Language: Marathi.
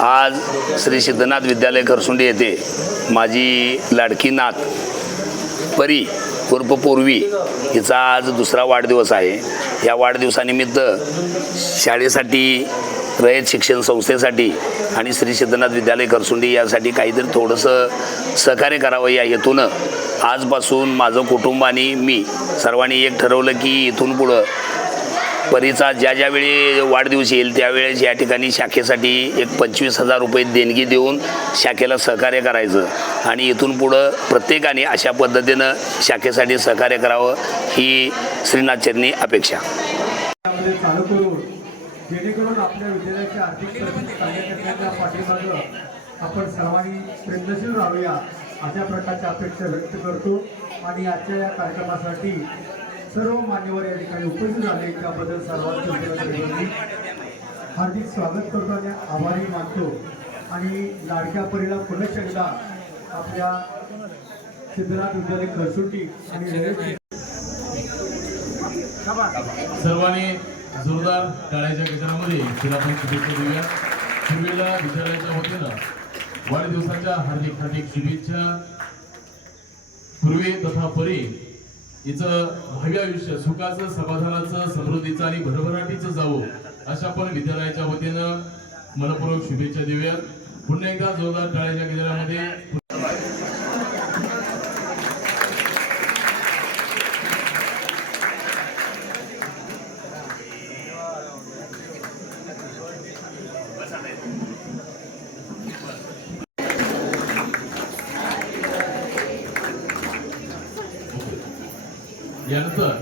आज श्री सिद्धनाथ विद्यालय घरसुंडी येथे माझी लाडकी नात परी उर्फ पूर्वी हिचा आज दुसरा वाढदिवस आहे. या वाढदिवसानिमित्त शाळेसाठी रयत शिक्षण संस्थेसाठी आणि श्री सिद्धनाथ विद्यालय खरसुंडी यासाठी काहीतरी थोडंसं सहकार्य करावं या हेतूनं आजपासून माझं कुटुंब आणि मी सर्वांनी एक ठरवलं की इथून पुढं परीचा ज्या ज्यावेळी वाढदिवस येईल त्यावेळेस या ठिकाणी शाखेसाठी एक पंचवीस हजार रुपये देणगी देऊन शाखेला सहकार्य करायचं. आणि इथून पुढं प्रत्येकाने अशा पद्धतीनं शाखेसाठी सहकार्य करावं ही श्रीनाथचरणी अपेक्षा. जेणेकरून आपल्या विद्यालयाची आर्थिक परिस्थिती पाठीमागं आपण सर्वांनी प्रयत्नशील राहूया अशा प्रकारच्या अपेक्षा व्यक्त करतो. आणि आजच्या या कार्यक्रमासाठी सर्व मान्यवर या ठिकाणी उपस्थित झाले. त्याबद्दल सर्वांचे. हार्दिक स्वागत करतो आणि आभारी मानतो. आणि लाडक्या परीला पुनश्च एकदा आपल्या सिद्धनाथ विद्यालय खरसुटी आणि सर्वांनी जोरदार टाळ्याच्या गजरामध्ये तिला आपण शुभेच्छा देऊया. पूर्वीला विद्यालयाच्या वतीनं वाढदिवसाच्या हार्दिक हार्दिक शुभेच्छा. पूर्वी तथा परी हिचं भव्य आयुष्य सुखाचं समाधानाचं समृद्धीचं आणि भरभराटीचं जावं अशा पण विद्यालयाच्या वतीनं मनपूर्वक शुभेच्छा देऊया पुन्हा एकदा जोरदार टाळ्याच्या गजरामध्ये 颜色